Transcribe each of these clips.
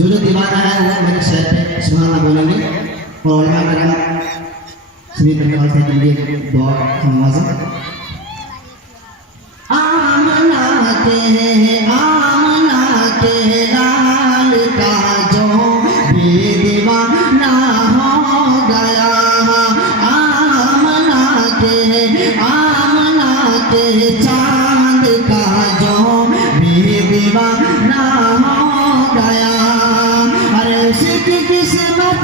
जो दीवाना है वो मेरे शहर पे सुबह बोलेंगे और उलमा करम सभी परिवार से के लिए दुआ नमाज़। आमना के लाल का जो दीवाना हो गया, आमना के चांद का जो दीवाना हो गया। अरे उसकी किस्मत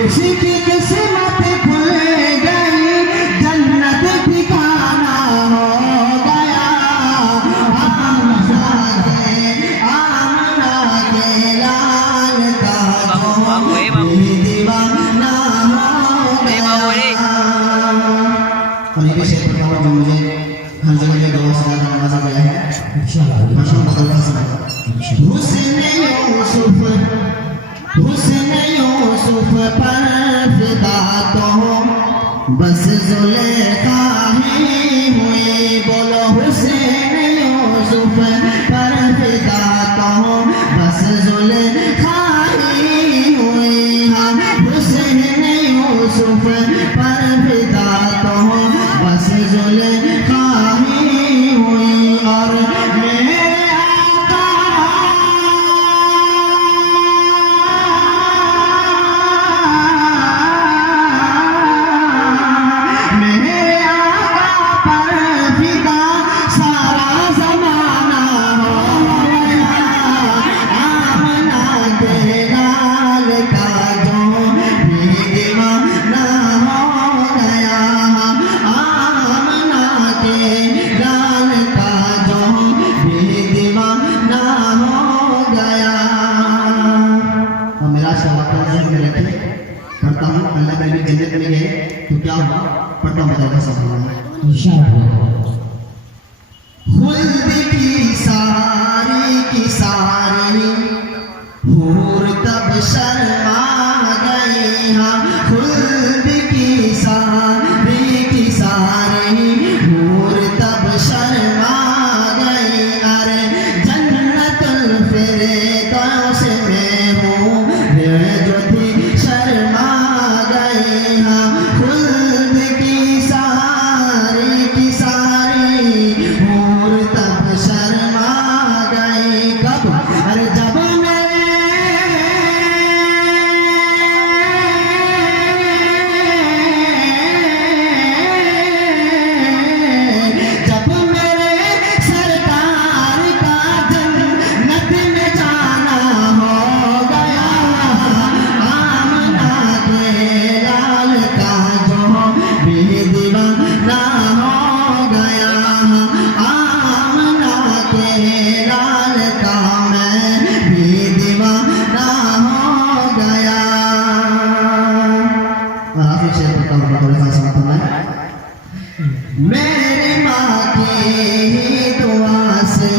उसकी किस्मत खुल गई, जन्नत ठिकाना हो गया। आमना के लाल का जो दीवाना हो गया। और ये शेर जो मुझे हर जगह में दुआ से नवाजा गया है इंशाअल्लाह। हुस्न यूसुफ पर फिदा तो बस जुलेखा ही हुई। बोलो हुस्न यूसुफ पर फिदा तो बस जुलेखा ही हुई। हाँ हुस्न यूसुफ पर फिदा तो बस जुलेखा ही हुई। और पढ़ता हूँ अल्लाह के नबी जन्नत में गए तो क्या हुआ, पढ़ता हूँ बताऊँगा सब इंशाअल्लाह। खुल्द की सारी हूर तब शर्मा गई। हाँ खुल्द की सारी हूर तब शर्मा गई। अरे जन्नतुल फिरदौस में हूँ जो थी शर्मा गई। हाँ खुल्द की सारी हूर तब शर्मा गई। कब? अरे जब मेरे सरकार का जन्नत में जाना हो गया। आमना के लाल का जो दीवाना हो गया। आमना के लाल का मैं भी दीवाना हो गया। और आखिरी शेर पढ़ता हूँ थोड़ा सा सुनाता हूँ। मेरे माँ की दुआ से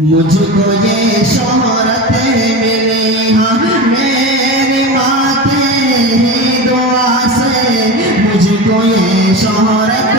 मुझको ये शोहरत मिली। हाँ मेरी माँ की दुआ से मुझको ये शोहरत